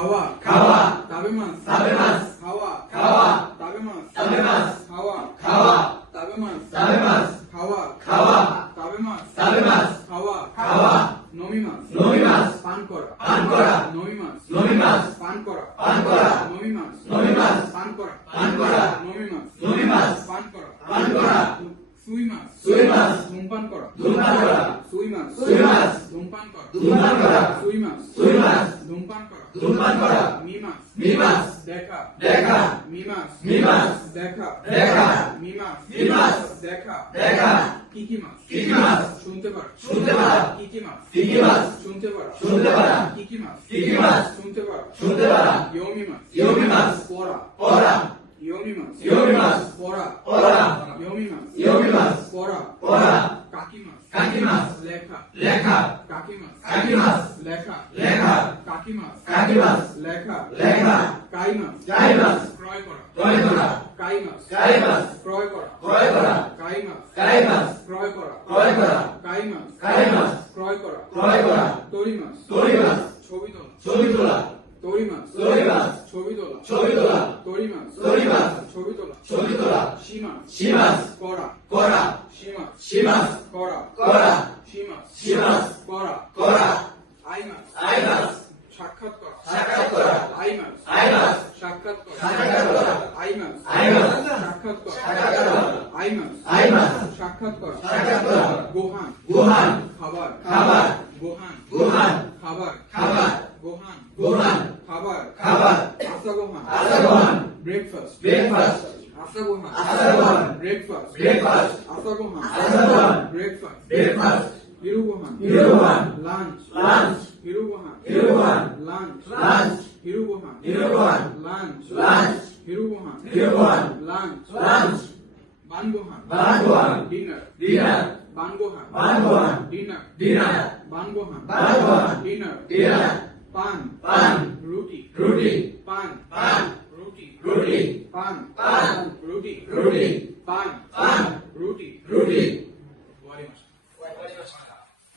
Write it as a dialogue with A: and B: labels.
A: খাওয়া
B: খাওয়া
A: তাবে মাছ
B: তাবে মাছ
A: খাওয়া
B: খাওয়া
A: তাবে মাছ
B: তাবে মাছ
A: খাওয়া
B: খাওয়া
A: তাবে মাছ
B: তাবে মাছ
A: খাওয়া
B: খাওয়া
A: তাবে মাছ
B: তাবে মাছ
A: খাওয়া
B: খাওয়া
A: নমি মাছ
B: নমি মাছ
A: পান করা
B: পান করা
A: নমি মাছ
B: নমি মাছ
A: পান করা
B: পান করা
A: নমি মাছ
B: নমি মাছ
A: পান করা
B: পান করা
A: নমি মাছ
B: নমি মাছ
A: পান করা
B: পান করা
A: সুই মাছ।
B: সুই মাছ।
A: ধূমপান করা।
B: ধূমপান করা।
A: সুই মাছ।
B: সুই মাছ।
A: ধূমপান করা।
B: ধূমপান করা।
A: সুই মাছ।
B: সুই মাছ।
A: ধূমপান করা।
B: ধূমপান করা।
A: মি মাছ। দেখা।
B: দেখা।
A: মি মাছ।
B: মি মাছ।
A: দেখা।
B: দেখা।
A: মি মাছ।
B: মি মাছ।
A: দেখা।
B: দেখা।
A: কি কি মাছ?
B: কি কি মাছ?
A: শুনতে পারা।
B: শুনতে পারা।
A: কি কি মাছ?
B: কি কি মাছ?
A: শুনতে পারা।
B: শুনতে পারা।
A: কি কি মাছ?
B: কি কি মাছ?
A: শুনতে পারা।
B: শুনতে পারা।
A: ইয়মি মাছ।
B: ইয়মি মাছ।
A: পড়া
B: পড়া
A: ইয়মি মাছ।
B: ইয়মি মাছ।
A: পড়া
B: পড়া
A: ইয়মি মাছ
B: ইয়মি মাছ
A: পড়া
B: পড়া
A: কাকি মাছ
B: কাকি মাছ
A: লেখা।
B: লেখা।
A: কাকি মাছ
B: কাকি মাছ
A: লেখা।
B: লেখা।
A: কাকি মাছ লেখা।
B: লেখা।
A: কাই মাছ ক্রয় করা।
B: ক্রয় করা।
A: কাই মাছ ক্রয় করা।
B: ক্রয় করা।
A: কাই মাছ ক্রয় করা।
B: ক্রয় করা।
A: কাই মাছ ক্রয় করা।
B: ক্রয় করা।
A: তরি মাছ ছবি তোলা।
B: ছবি তোলা।
A: ছবি তোলা।
B: ছবি তোলা।
A: ছবি তোলা।
B: ছবি তোলা।
A: সীমা
B: সীমা
A: করা।
B: করা।
A: সীমা
B: সীমা
A: করা।
B: করা।
A: সীমা
B: সীমা
A: করা।
B: করা।
A: আই মাছ
B: আই মাছ
A: সাক্ষাৎ করা।
B: সাক্ষাৎ করা।
A: আই মাছ
B: আই মাছ
A: সাক্ষাৎ করা।
B: সাক্ষাৎ করা।
A: আই মাছ
B: আই মাছ
A: সাক্ষাৎ করা।
B: সাক্ষাৎ করা।
A: আই মাছ
B: আই মাছ
A: সাক্ষাৎ করা।
B: সাক্ষাৎ করা।
A: গোহান।
B: গুহান।
A: খাবার।
B: খাবার।
A: গোহান।
B: গুহান।
A: খাবার।
B: খাবার।
A: গোহান।
B: গুহান।
A: খাবার।
B: খাবার।
A: আসা গোহান
B: আসা গোহান
A: ব্রেকফাস্ট
B: ব্রেকফাস্ট
A: আসা গোহান
B: আসা গোহান
A: ব্রেকফাস্ট
B: ব্রেকফাস্ট
A: আসা গোহান
B: আসা গোহান
A: ব্রেকফাস্ট
B: ব্রেকফাস্ট
A: হিরু গোহান
B: হিরু গোহান
A: লাঞ্চ
B: লাঞ্চ
A: হিরু গোহান
B: হিরু গোহান
A: লাঞ্চ
B: লাঞ্চ
A: হিরু গোহান
B: হিরু গোহান
A: লাঞ্চ
B: লাঞ্চ
A: হিরু গোহান
B: হিরু গোহান
A: লাঞ্চ
B: লাঞ্চ
A: বান গোহান
B: বান গোহান
A: ডিনার
B: ডিনার
A: বান গোহান
B: বান গোহান
A: ডিনার
B: ডিনার
A: বান গোহান
B: Rudy.
A: Rudy.
B: Pan.
A: Pan.
B: Rudy.
A: Rudy.